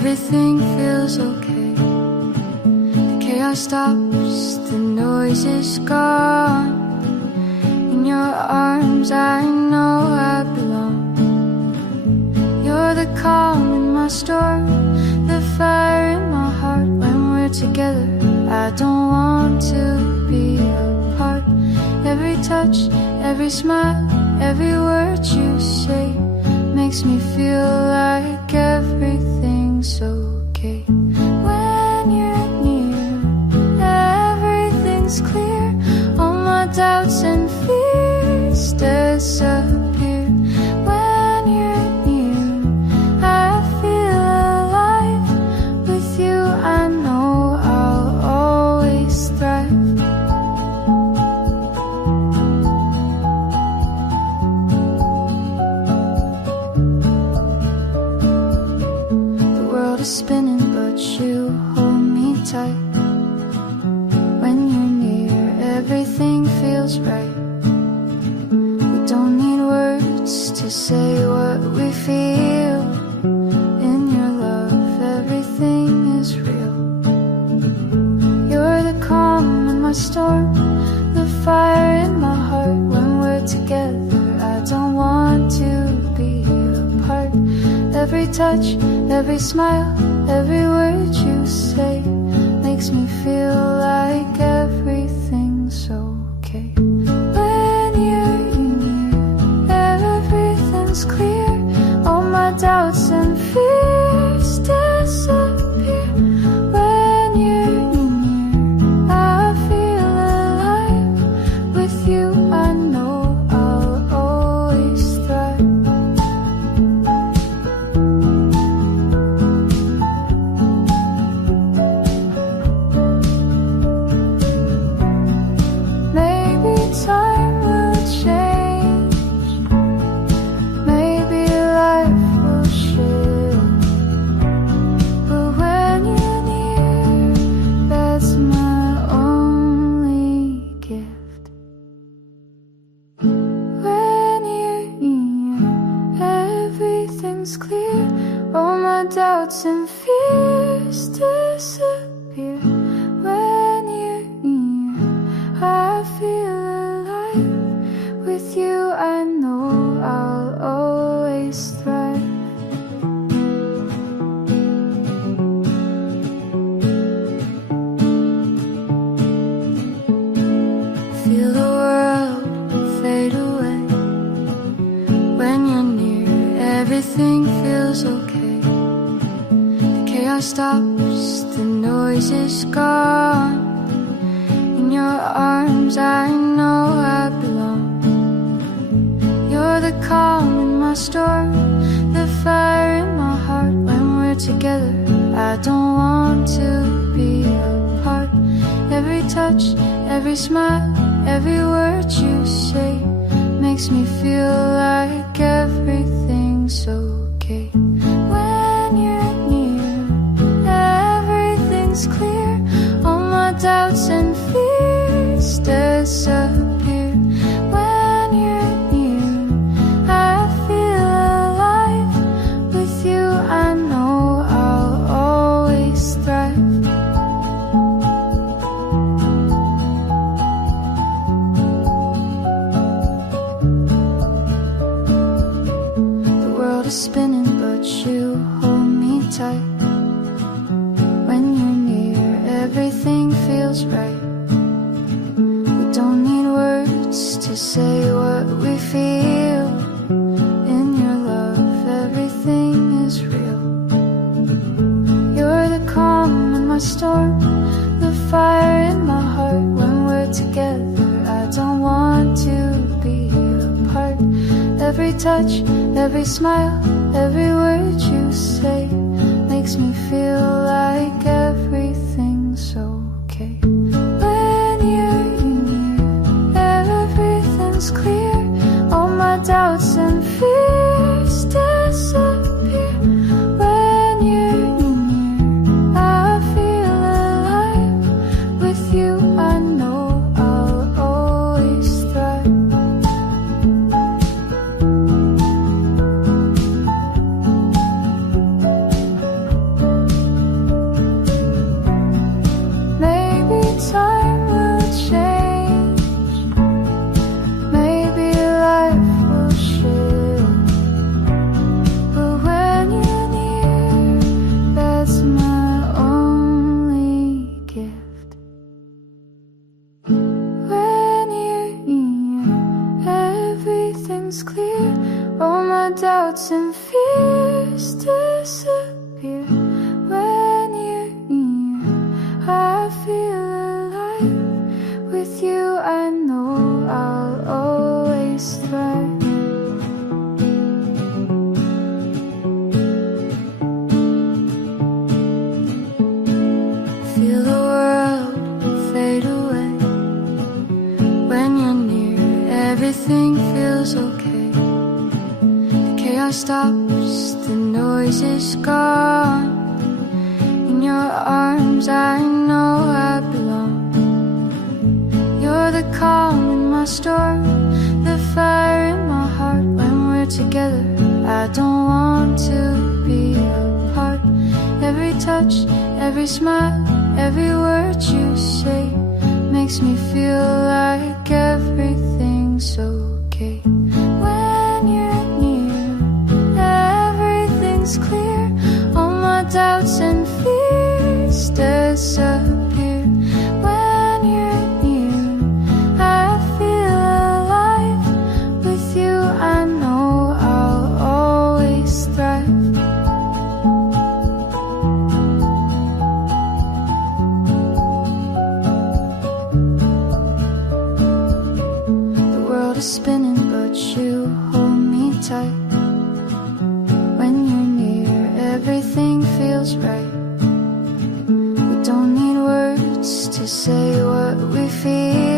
everything feels okay. The chaos stops, the noise is gone. In your arms I know I belong. You're the calm in my storm, the fire in my heart. When we're together, I don't want to be apart. Every touch, every smile, every word you say makes me feel like everything's okay. When you're near, everything's clear. All my doubts and fears disappear. When you're near, I feel alive. With you I know I'll always thrive. The world is spinning but you hold me tight. When you're near, everything feels right. We don't need words to say what we feel. In your love, everything is real. You're the calm in my storm, the fire in my heart. When we're together, I don't want to be apart. Every touch, every smile, every word you say makes me feel like everything's okay. When you're near, everything's clear. All my doubts and fears disappear. When you're near, I feel alive. With you I know I'll always thrive. Maybe time will change, maybe life will shift, but when you're near, that's my only gift. When you're near, everything's clear. All my doubts and fears disappear. When you're near, I feel alive. With you I know I'll always thrive. Feel the world fade away. When you're near, everything feels okay. The chaos stops, the noise is gone. In your arms I know I belong. You're the calm in my storm, the fire in my heart. When we're together, I don't want to be apart. Every touch, every smile, every word you say makes me feel like everything's okay. When you're near, everything's clear. All my doubts and fears disappear. When you're near, I feel alive. With you I know I'll always thrive. The world is spinning but you hold me tight. When you're near, everything feels right. We don't need words to say what we feel. In your love, everything is real. You're the calm in my storm, the fire in my heart. When we're together, I don't want to be apart. Every touch, every smile, every word you say makes me feel like everything's okay. When you're near, everything's clear. All my doubts and fears disappear. When you're near, I feel alive. With you I know I'll always thrive. noise is gone. In your arms I know I belong. You're the calm in my storm, the fire in my heart. When we're together I don't want to be apart. Every touch, every smile, every word you say makes me feel like everything's okay. When you're near, everything's clear. All my doubts and fears disappear. When you're near, I feel alive. With you I know I'll always thrive. The world is spinning but you hold me tight. When you're near, everything feels right. We don't need words to say what we feel.